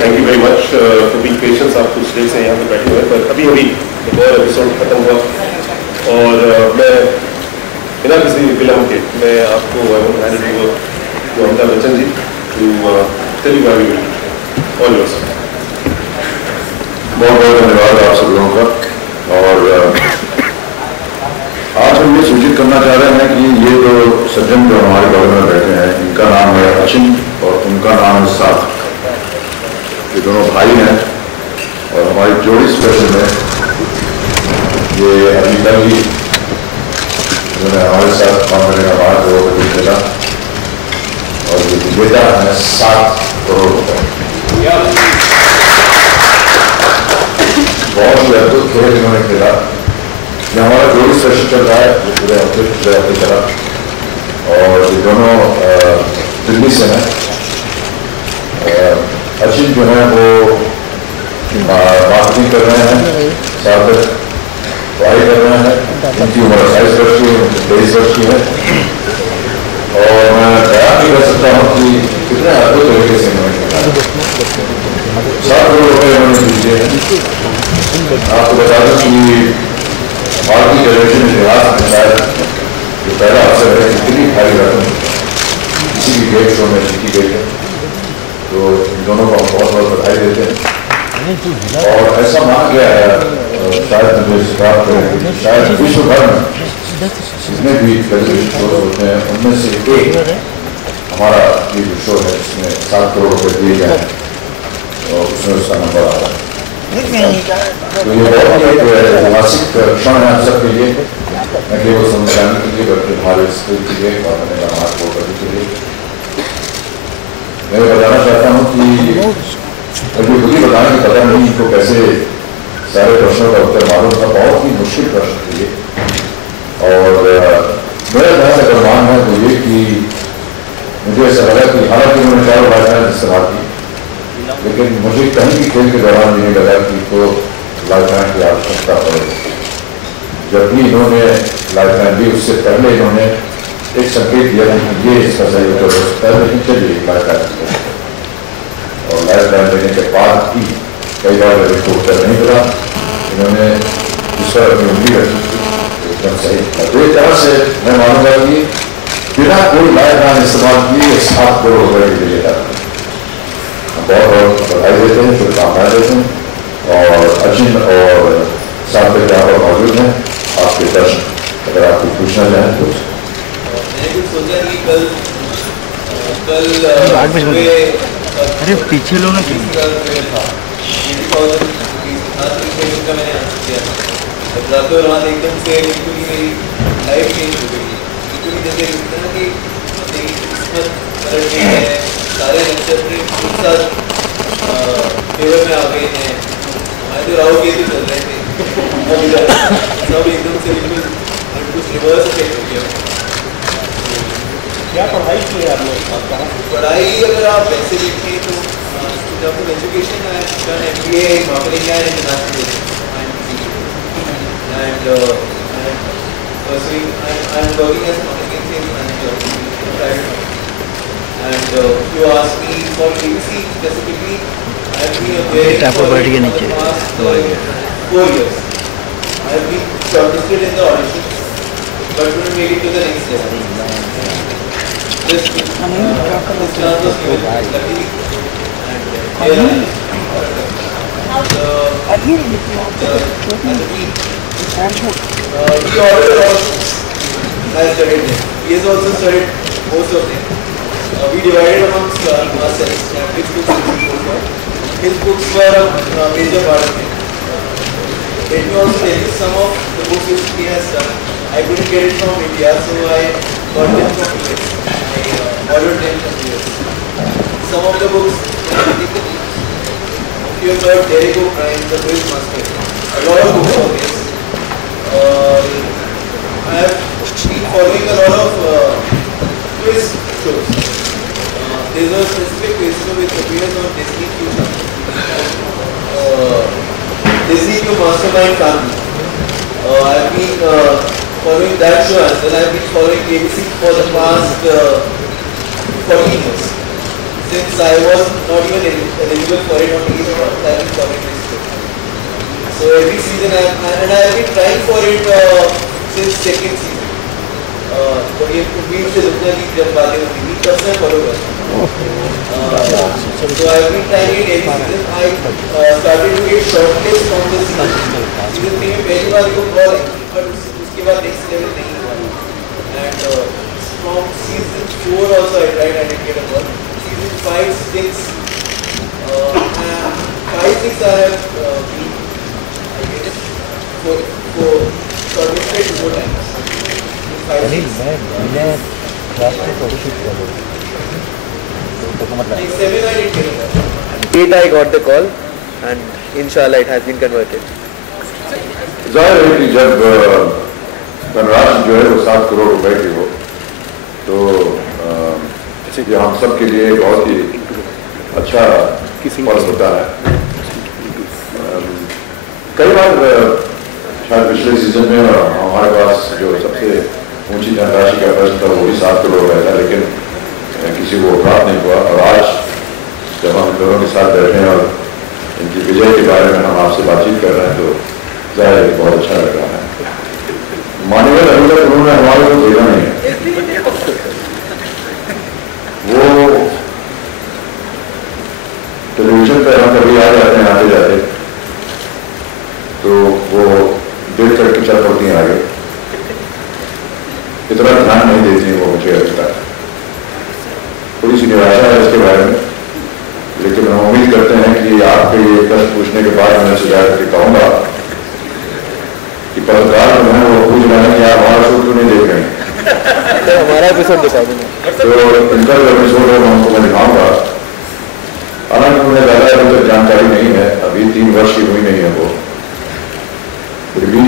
Thank you very much for being patient. आप कुछ देर से यहाँ पे बैठे हुए हैं, पर अभी एक और एपिसोड खत्म हुआ और मैं बिना किसी विलम्ब के मैं आपको Amitabh Bachchan ji to tell you why we all yours. बहुत बहुत धन्यवाद आप सब लोगों का। और आज हम ये सूचित करना चाह रहे हैं कि ये जो सज्जन जो हमारे बगल में बैठे हैं, इनका नाम है अचिन और उनका नाम है सार्थक। ये दोनों भाई हैं और हमारी जोड़ी स्पेशल है। ये अभी कल ही उन्होंने हमारे साथ काम करने का बाद 2 बजे खेला और ये विजेता है 7 करोड़ रुपए। बहुत ही अद्भुत खेल इन्होंने खेला। ये हमारा जोड़ी स्पेशल चल रहा है, जो पूरे हफ्ते चला और ये दोनों दिल्ली से हैं। अचिन जो है वो मार्केटिंग कर रहे हैं, सार्थक पढ़ाई कर रहे हैं। इनकी उम्र 28 वर्ष की, 23 वर्ष की है और मैं बयान नहीं कर सकता हूँ कि कितने अद्भुत तरीके से इन्होंने खेला। 7 करोड़ रुपये इन्होंने जीते हैं। आपको बता दूं कि भारतीय टेलीविजन इतिहास में शायद जो पहला अवसर है इतनी भारी रकम किसी भी गेम शो में जीती गई है, तो इन दोनों को हम बहुत बहुत बधाई देते हैं। और ऐसा माना गया है, शायद मुझे इस बात पर शायद विश्व भर में जितने भी टेलीविजन शो होते हैं उनमें से एक हमारा ये जो शो है जिसमें 7 करोड़ रुपये दिए गए हैं और उसमें उसका नंबर आ रहा है। तो ये बहुत ही एक ऐतिहासिक क्षण है हम सबके लिए, न केवल संविधान के लिए बल्कि हमारे स्कूल के लिए और हमारे समाज को करने के लिए। मैं बताना चाहता हूँ कि अभी खुद ही बताने की पता नहीं इनको कैसे सारे प्रश्नों का उत्तर मालूम था। बहुत ही मुश्किल प्रश्न थे ये और मेरा जहाँ तक अनुमान है वो ये कि मुझे ऐसा लगा कि हालांकि उन्होंने 4 भाषाएं इस्तेमाल की, लेकिन मुझे कहीं भी खेल के दौरान नहीं लगा कि तो लाइफलाइन की आवश्यकता पड़ेगी। जब भी इन्होंने लाइफलाइन दी उससे पहले इन्होंने एक संकेत दिया कि ये इसका सही उत्तर हो सकता है, लेकिन चलिए लाइफलाइन और लाइफलाइन देने के बाद भी कई बार इसको उत्तर नहीं मिला। इन्होंने जिस पर अपनी उम्मीद रखी थी एकदम सही। तो एक तरह से मैं मानूंगा कि बिना कोई लाइफलाइन इस्तेमाल किए 7 करोड़ रुपये के लिए जाता है। बहुत बहुत बधाई देते हैं, शुभकामनाएं देते हैं और अचिन और सार्थक यहाँ पर मौजूद हैं। आपके प्रश्न अगर आपको पूछना चाहें तो सोचा कि कल अरे पीछे लो ना मैंने आंसर किया था। रातों रात एकदम से बिल्कुल ही मेरी लाइफ चेंज हो गई। बिल्कुल जैसे लगता है कि किस्मत पलट गई है, सारे नक्षत्र एक साथ फेवर में आ गए हैं। हमारे जो राहु केतु चल रहे थे सब एकदम से बिल्कुल कुछ रिवर्स इफेक्ट हो गया। क्या पढ़ाई की है आपने? पढ़ाई अगर आप वैसे देखें तो जब एजुकेशन है MBA marketing and international and pursuing I'm working as marketing sales manager and if you ask me for ABC specifically I've been aware for the past 4 years. I've been shortlisted in the auditions but couldn't make it to the next level. This chance was given luckily and here I am. We ordered a lot of books. I studied them. He has also studied most of them. We divided amongst ourselves which books we should go for. His books were a major part of it. Let me also tell you some of the books which he has done. I couldn't get it from India, so I got them from US. I ordered them from US. Some of the books, if you have heard Derek O'Brien, The Quiz Master, a lot of books of his. I have been following a lot of quiz shows. There's a specific quiz show which appears on Disney Q Disney Q Mastermind Family. I have been following that show as well. I have been following ABC for the past 14 years. since I was not even eligible for it on these months, I have been following this show. So every season I have been trying for it since second season. तो ये उम्मीद से जितना भी जब बातें होती थी तब से फॉलो करता हूँ. So I have been trying it every season. I started to get shortlist from the season. Season 3 में पहली बार को कॉल आई पर उसके बाद next level नहीं हुआ. And from season 4 also I tried and I didn't get a call. Season 5, 6, 5, 6 I have been, I guess, for shortlisted 4 times. 5, 6. मैं class में फोटोशूट कर रहा हूँ. 7 I didn't get a call. 8 I got the call and inshallah it has been converted. जाहिर है कि जब धनराशि जो है वो 7 करोड़ रुपए की हो तो ये हम सब के लिए बहुत ही अच्छा पल होता है. कई बार शायद पिछले सीजन में हमारे पास जो सबसे ऊंची धनराशि का प्रश्न था वो भी 7 करोड़ रुपए था, लेकिन किसी को प्राप्त नहीं हुआ. और आज जब हम दोनों के साथ बैठे हैं और इनकी विजय के बारे में हम आपसे बातचीत कर रहे हैं तो जाहिर है बहुत अच्छा लग रहा है. मान्यवर अभी तक उन्होंने हमारे को देखा नहीं है. वो टेलीविजन पर हम कभी आ जाते हैं आते जाते तो वो देख करके चल पड़ती हैं आगे. इतना ध्यान नहीं देती हैं वो, मुझे लगता है थोड़ी सी निराशा है इसके बारे में. लेकिन हम उम्मीद करते हैं कि आपके ये प्रश्न पूछने के बाद मैं सुझाव करके कहूँगा कि पत्रकार जो है वो पूछ रहे हैं कि आप हमारा शो क्यों नहीं देख रहे हैं. तो हमारा एपिसोड दिखा देंगे. तो इनका जो एपिसोड है मैं उनको मैं दिखाऊंगा. हालांकि उन्हें ज़्यादा अभी तक जानकारी नहीं है, अभी 3 वर्ष की हुई नहीं है वो. फिर भी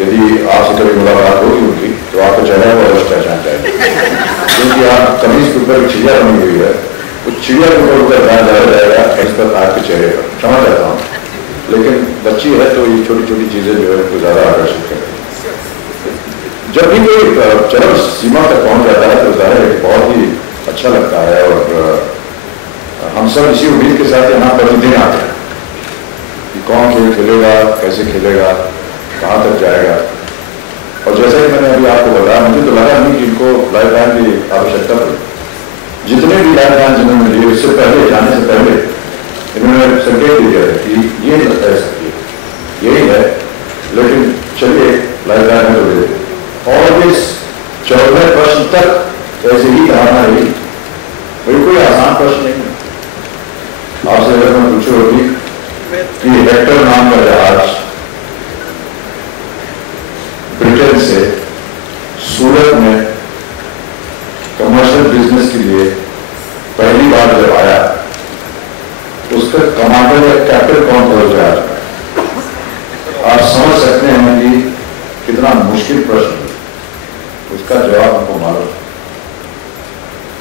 यदि आपसे कभी मुलाकात होगी उनकी तो आपको चेहरा को अवश्य पहचान जाएगी, क्योंकि आप कमीज के ऊपर चिड़िया बनी हुई है. उस चिड़िया के ऊपर ध्यान ज़्यादा जाएगा इस पर आपके चेहरे पर. क्षमा चाहता हूँ, लेकिन बच्ची है तो ये छोटी छोटी चीज़ें जो है उनको ज़्यादा आकर्षित करें. जब भी कोई चरम सीमा तक पहुँच जाता है तो ज़ाहिर है बहुत ही अच्छा लगता है. और हम सब इसी उम्मीद के साथ यहाँ प्रतिदिन आते हैं कि कौन खेल खेलेगा, कैसे खेलेगा, कहाँ तक जाएगा. और जैसा कि मैंने अभी आपको बताया, मुझे तो लगा नहीं कि इनको लाइफ लाइन की आवश्यकता पड़ी. जितने भी लाइफ लाइन जिन्होंने लिए इससे पहले जाने से पहले इन्होंने संकेत दिया है कि ये है सकती है, यही है, लेकिन चलिए लाइफ लाइन में तो दे. और इस 14वें प्रश्न तक ऐसे ही धारणा रही. भाई कोई आसान प्रश्न नहीं है. आपसे अगर मैं पूछूं होगी कि हेक्टर नाम का जहाज ब्रिटेन से सूरत में कमर्शियल बिजनेस के लिए पहली बार जब आया, उसका कमांडर या कैप्टन कौन था उस जहाज में? आप समझ सकते हैं कि कितना मुश्किल प्रश्न. उसका जवाब हमको मालूम.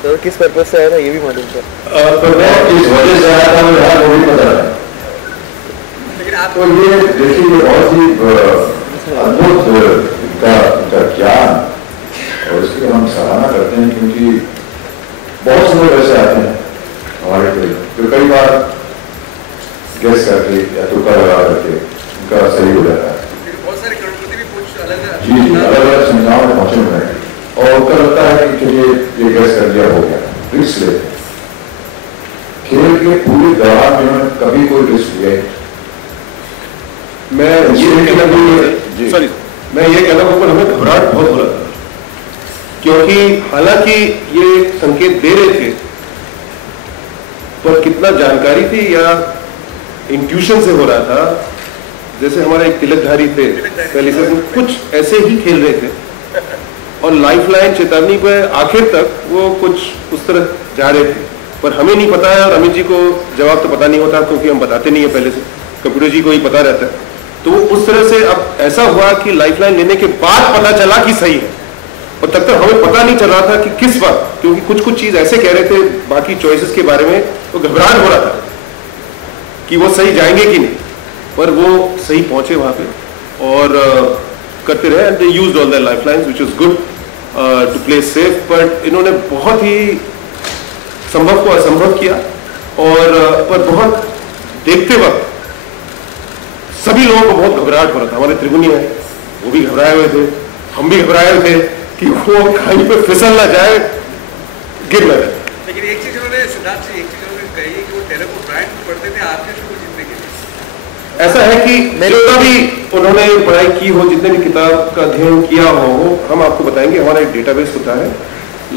तो किस पर्पज से आया था ये भी मालूम था. पर मैं किस वजह से आया था वो भी पता है. तो ये देखिए ये बहुत ही अद्भुत का ज्ञान और इसकी हम सराहना करते हैं, क्योंकि बहुत से लोग ऐसे आते हैं हमारे पे जो कई बार गैस करके या तुक्का लगा करके उनका सही हो जाता है. जी अलग अलग संख्याओं में पहुंचे हुए हैं और उनका लगता है कि चलिए ये गैस कर दिया हो गया. रिस्क लेते हैं. खेल के पूरे दौरान में कभी कोई रिस्क लिया. मैं ये कहना हूँ हमें घबराहट बहुत हो रहा था, क्योंकि हालांकि ये संकेत दे रहे थे पर कितना जानकारी थी या इंट्यूशन से हो रहा था. जैसे हमारे एक तिलकधारी थे पहले से कुछ ऐसे ही खेल रहे थे और लाइफ लाइन चेतावनी पे आखिर तक वो कुछ उस तरह जा रहे थे, पर हमें नहीं पता है. और अमित जी को जवाब तो पता नहीं होता क्योंकि हम बताते नहीं है पहले से, कंप्यूटर जी को ही पता रहता है. तो उस तरह से अब ऐसा हुआ कि लाइफलाइन लेने के बाद पता चला कि सही है, और तब तक हमें पता नहीं चल रहा था कि किस वक्त, क्योंकि कुछ कुछ चीज ऐसे कह रहे थे बाकी चॉइसेस के बारे में, तो घबराहट हो रहा था कि वो सही जाएंगे कि नहीं. पर वो सही पहुंचे वहां पे और करते रहे. And they used all their lifelines which is good to play safe. But इन्होंने बहुत ही संभव को असंभव किया, और पर बहुत देखते वक्त सभी लोगों को बहुत घबराहट हो रहा था। हमारे त्रिगुनी है, वो भी घबराए हुए थे, हम भी घबराए हुए थे कि वो कहीं पे फिसल ना जाए, गिर ना जाए। लेकिन एक चीज उन्होंने सिद्धार्थ जी, एक चीज उन्होंने कही है कि वो टेलर को ब्रांड पढ़ते थे आपके शो को जीतने के लिए। ऐसा है कि जितना भी उन्होंने पढ़ाई की हो, जितने भी किताब का अध्ययन किया हो, हम आपको बताएंगे। हमारा एक डेटाबेस होता है,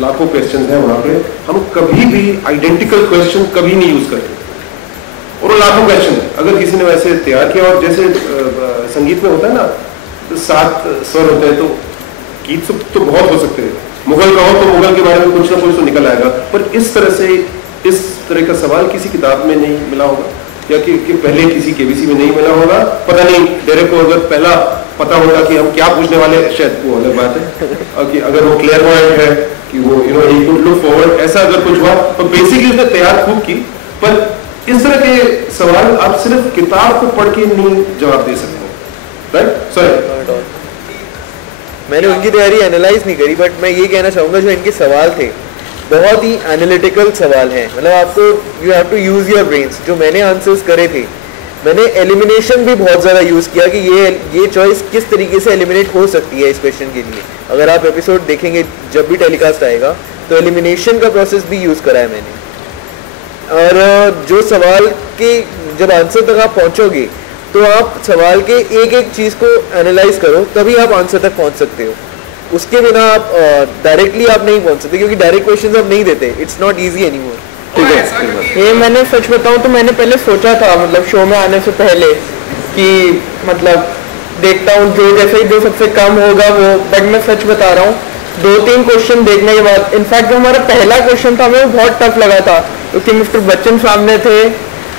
लाखों क्वेश्चन है वहां पे, हम कभी भी आइडेंटिकल क्वेश्चन कभी नहीं यूज करते, और वो लाखों क्वेश्चन है। अगर किसी ने वैसे तैयार किया, और जैसे संगीत में होता है ना, तो 7 स्वर होते हैं, तो गीत तो बहुत हो सकते हैं। मुगल का हो तो मुगल के बारे में कुछ ना कुछ तो निकल आएगा, पर इस तरह से इस तरह का सवाल किसी किताब में नहीं मिला होगा, या कि पहले किसी केबीसी में नहीं मिला होगा। पता नहीं डेरेक को अगर पहला पता होगा कि हम क्या पूछने वाले, शायद वो अलग बात है। कि अगर वो क्लेयरवॉयंट है कि वो ही कुड लुक फॉरवर्ड, ऐसा अगर कुछ हुआ, तो बेसिकली उसने तैयार खूब की। पर इस तरह के सवाल आप सिर्फ किताब को पढ़ के नहीं जवाब दे सकते, राइट? सॉरी, मैंने उनकी तैयारी एनालाइज नहीं करी, बट मैं ये कहना चाहूँगा जो इनके सवाल थे बहुत ही एनालिटिकल सवाल हैं। मतलब आपको you have to use your brains. जो मैंने आंसर्स करे थे, मैंने एलिमिनेशन भी बहुत ज़्यादा यूज़ किया कि ये चॉइस किस तरीके से एलिमिनेट हो सकती है इस क्वेश्चन के लिए। अगर आप एपिसोड देखेंगे जब भी टेलीकास्ट आएगा, तो एलिमिनेशन का प्रोसेस भी यूज़ करा है मैंने। और जो सवाल के जब आंसर तक आप पहुँचोगे, तो आप सवाल के एक एक चीज़ को एनालाइज करो, तभी आप आंसर तक पहुँच सकते हो। उसके बिना आप डायरेक्टली आप नहीं पहुँच सकते, क्योंकि डायरेक्ट क्वेश्चंस आप नहीं देते। It's not easy anymore. ठीक है, ये मैंने सच बताऊं तो मैंने पहले सोचा था, मतलब शो में आने से पहले, कि मतलब देखता हूँ जो सबसे कम होगा वो, बट मैं सच बता रहा हूँ 2-3 क्वेश्चन देखने के बाद, इनफैक्ट जो हमारा पहला क्वेश्चन था हमें बहुत टफ लगा था, क्योंकि मिस्टर बच्चन सामने थे,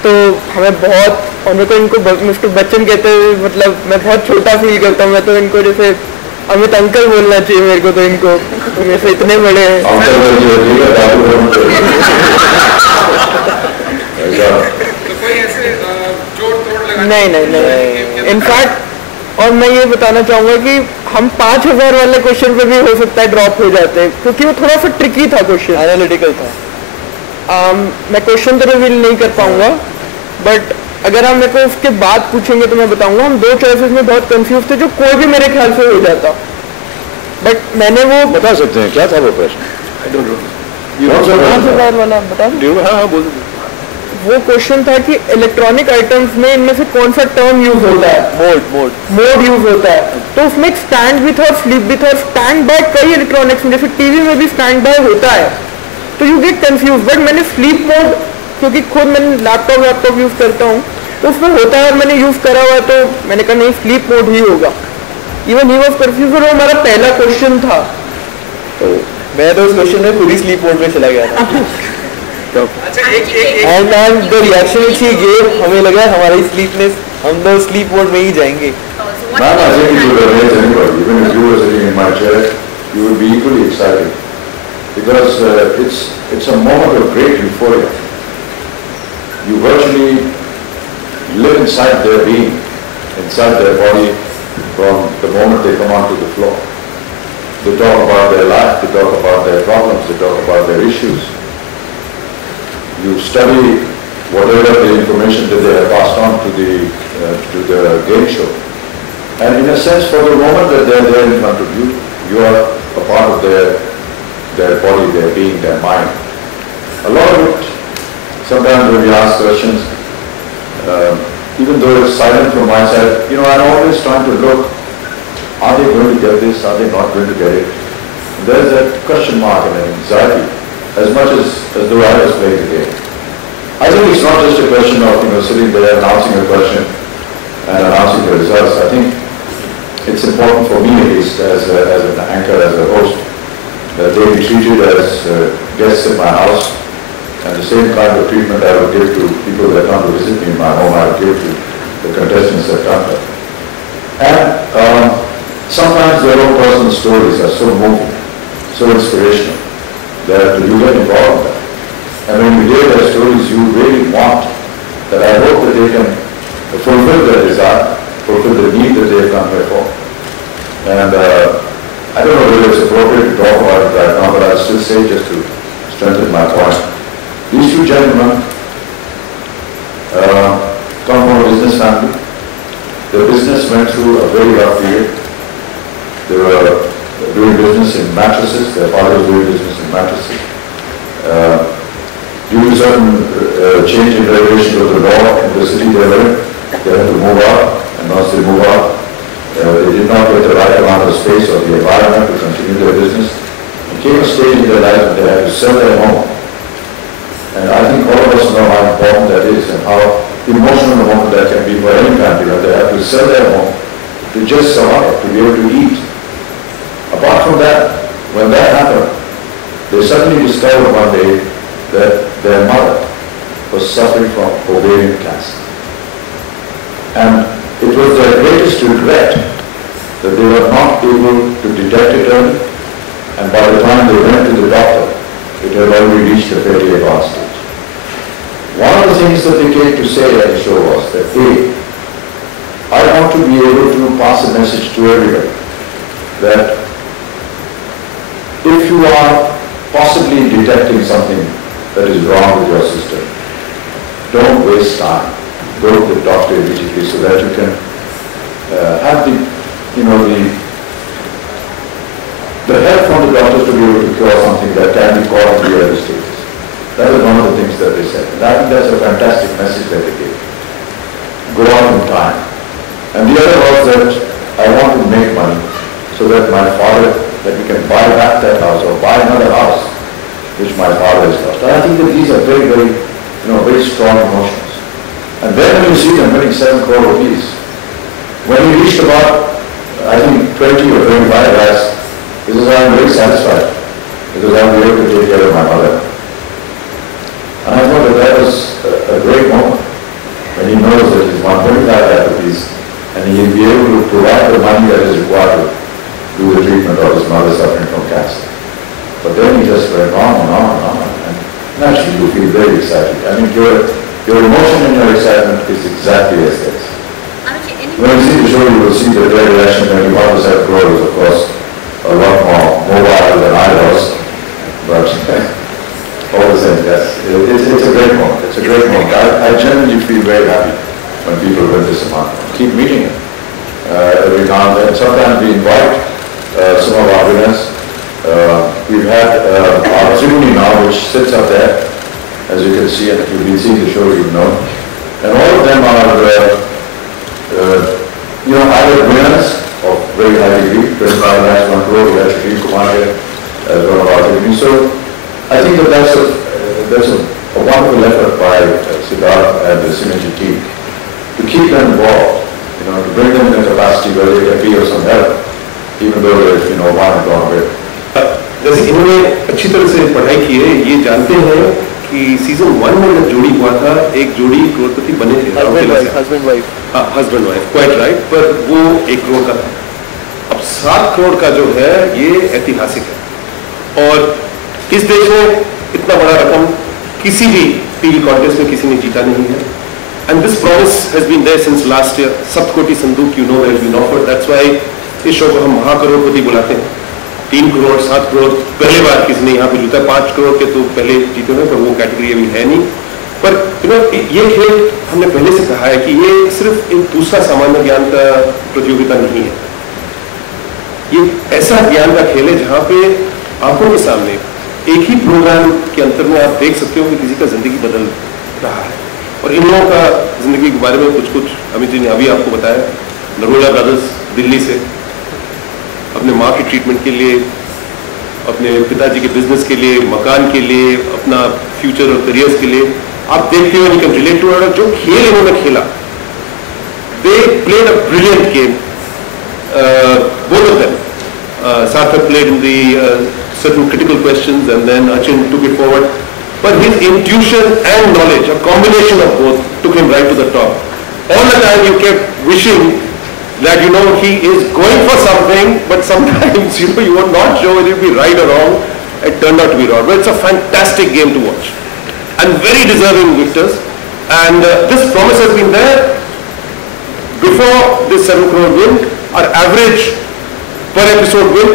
तो हमें बहुत, और मेरे को इनको मिस्टर बच्चन कहते हुए मतलब मैं बहुत छोटा फील करता हूँ। मैं तो इनको जैसे अमित अंकल बोलना चाहिए मेरे को, तो इनको मेरे से इतने बड़े हैं। तो कोई ऐसे जोड़ तोड़ लगा नहीं। इनफैक्ट और मैं ये बताना चाहूँगा कि हम 5000 वाले क्वेश्चन पे भी हो सकता है ड्रॉप हो जाते हैं, क्योंकि वो थोड़ा सा ट्रिकी था क्वेश्चन, एनालिटिकल था। मैं क्वेश्चन तो रिवील नहीं कर पाऊंगा, बट अगर आप मेरे को उसके बाद पूछेंगे तो मैं बताऊंगा। हम 2 चॉइसेस में बहुत कंफ्यूज थे, जो कोई भी मेरे ख्याल से हो जाता, बट मैंने वो बता सकते हैं क्या था वो प्रश्न? 5000 वाला बता दूं? हाँ, बोल। वो क्वेश्चन था कि इलेक्ट्रॉनिक आइटम्स में इनमें से कौन सा टर्म यूज होता है? मोड यूज होता है। तो उसमें एक स्टैंड भी था और स्लीप भी था। स्टैंड बाय कई इलेक्ट्रॉनिक्स में, जैसे टीवी में भी स्टैंड बाय होता है, तो यू गेट कंफ्यूज। बट मैंने स्लीप मोड, क्योंकि खुद मैंने लैपटॉप यूज करता हूँ, तो उसमें होता है और मैंने यूज करा हुआ, तो मैंने कहा नहीं स्लीप मोड ही होगा। इवन ही वॉज कंफ्यूज, और वो हमारा पहला क्वेश्चन था, तो मैं तो उस क्वेश्चन में पूरी स्लीप मोड में चला गया था। अच्छा, एक and the reaction which he gave, हमें लगा हमारी स्लीपनेस, हम तो स्लीप मोड में ही जाएंगे। Ma'am, I think you would amaze anybody. Even if you were sitting in my chair, you would be equally excited, because it's a moment of great euphoria. You virtually live inside their being, inside their body, from the moment they come onto the floor. They talk about their life, they talk about their problems, they talk about their issues. You study whatever the information that they have passed on to the game show. And in a sense, for the moment that they're there in front of you, you are a part of their body, their being, their mind. A lot of it, sometimes when we ask questions, even though it's silent from my side, I'm always trying to look, are they going to get this, are they not going to get it? There's that question mark and an anxiety, as much as though I was playing the game. I think it's not just a question of sitting there announcing a question and announcing the results. I think it's important for me, at least, as an anchor, as a host, that they be treated as guests in my house, and the same kind of treatment I would give to people that come to visit me in my home, I would give to the contestants that come here. And sometimes their own personal stories are so moving, so inspirational, that you get involved in that. And when you hear their stories, you really want that. I hope that they can fulfill their desire, fulfill the need that they have come here for. And I don't know whether it's appropriate to talk about it right now, but I'll still say, just to strengthen my point, These two gentlemen come from a business family. Their business went through a very rough period. They were doing business in mattresses. Their father was doing business in mattresses. Due to certain change in regulation of the law in the city they were in, they had to move out, and once they move out, they did not get the right amount of space or the environment to continue their business. It came a stage in their life that they had to sell their home. And I think all of us know how important that is and how emotional a moment that can be for any family, that they have to sell their home to just survive, to be able to eat. Apart from that, when that happened, they suddenly discovered one day that their mother was suffering from ovarian cancer. And it was their greatest regret that they were not able to detect it early, and by the time they went to the doctor, it had already reached a fairly advanced stage. One of the things that they came to say at the show was that, hey, I want to be able to pass a message to everybody that if you are possibly detecting something that is wrong with your system, don't waste time. Go to the doctor immediately so that you can have the help from the doctors to be able to cure something that can be caught in the early stages. That is one of the things that they said. And I think that's a fantastic message that they gave. Go out in time. And the other was that I want to make money so that my father, that we can buy back that house or buy another house which my father has lost. And I think that these are very, very, very strong emotions. And then when you see them winning 7 crore rupees, when he reached about, I think, 20 or 25 lakhs, he says, I'm very satisfied because I'm able to take care of my mother. And I thought that was a great moment when he knows that he's won 25 lakh rupees and he'll be able to provide the money that is required to do the treatment of his mother suffering from cancer. But then he just went on and on and on, and naturally you feel very excited. I mean, your emotion and your excitement is exactly as this. When you see the show, you will see that their reaction when you want to set grow is, of course, a lot more mobile than I was. But all the same, yes, it's a great moment. It's a great moment. I genuinely feel very happy when people win this amount. Keep meeting them every now and then. Sometimes we invite some of our winners. We've had our Tribuni now, which sits up there, as you can see, and if you've been seeing the show, you know. And all of them are, either winners of very high degree, 25 lakhs, 1 crore. We had Shri Kumar here as one of our Tribuni. So I think that that's a wonderful effort by Siddharth and the Synergy team to keep them involved, to bring them in a capacity where they can be of some help, even though they've, one and gone away. जैसे इन्होंने अच्छी तरह से पढ़ाई की है, ये जानते हैं कि सीजन 1 में जब जोड़ी हुआ था, एक जोड़ी करोड़पति बने थे, husband wife, husband wife, quite right, पर वो 1 करोड़ का था। अब 7 करोड़ का जो है ये ऐतिहासिक है, और इस देश में इतना बड़ा रकम किसी भी टीवी कॉन्टेस्ट में किसी ने जीता नहीं है। And this promise has been there since last year. सप्तकोटि संदूक has been offered, that's why इस शो को हम महाकरोड़पति बुलाते हैं। 3 करोड़, 7 करोड़ पहली बार किसी ने यहाँ पे जीता। 5 करोड़ के तो पहले जीते हैं, पर वो कैटेगरी अभी है नहीं। पर ये खेल हमने पहले से कहा है कि ये सिर्फ एक दूसरा सामान्य ज्ञान का प्रतियोगिता नहीं है, ये ऐसा ज्ञान का खेल है जहाँ पे आंखों के सामने एक ही प्रोग्राम के अंतर में आप देख सकते हो कि किसी का जिंदगी बदल रहा है। और इन लोगों का जिंदगी के बारे में कुछ अमित जी ने अभी आपको बताया। नरोला ब्रदर्स दिल्ली से अपने माँ की ट्रीटमेंट के लिए, अपने पिताजी के बिजनेस के लिए, मकान के लिए, अपना फ्यूचर और करियर्स के लिए, आप देखते हो, you can relate to it. जो खेल इन्होंने खेला, they played a brilliant game, both of them. Sarthak played in the certain critical questions, and then Achin took it forward. But his intuition and knowledge, a combination of both, took him right to the top. All the time you kept wishing that he is going for something, but sometimes you were not sure whether it would be right or wrong. It turned out to be wrong. But it's a fantastic game to watch, and very deserving victors. And this promise has been there before this 7 crore win. Our average per episode win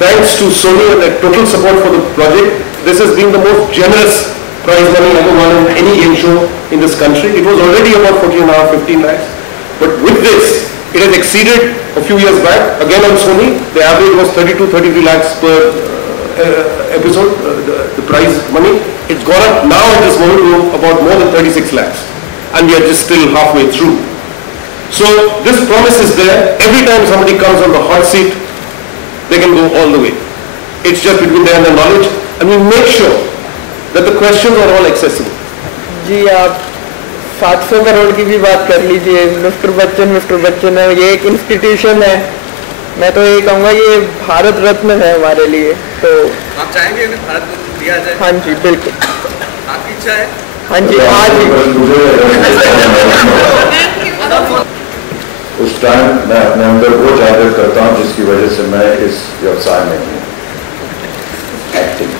thanks to Sony and their total support for the project, this has been the most generous prize money ever won in any game show in this country. It was already about 14.5, 15 lakhs. But with this, it has exceeded a few years back. Again on Sony, the average was 32, 33 lakhs per episode, the prize money. It's gone up now at this moment to about more than 36 lakhs. And we are just still halfway through. So this promise is there. Every time somebody comes on the hot seat, they can go all the way. It's just between them and the knowledge. And we make sure that the questions are all accessible. जी आप 700 करोड़ की भी बात कर लीजिए, mister Bachchan है, ये एक institution है। मैं तो ये कहूँगा ये भारत रत्न है हमारे लिए। तो आप चाहेंगे कि भारत रत्न दिया जाए? हाँ जी बिल्कुल, आपकी इच्छा है? हाँ जी आज ही। उस टाइम मैं अपने अंदर वो जागृत करता हूँ जिसकी वजह से मैं इस व्यवसाय में हूँ, एक्टिंग।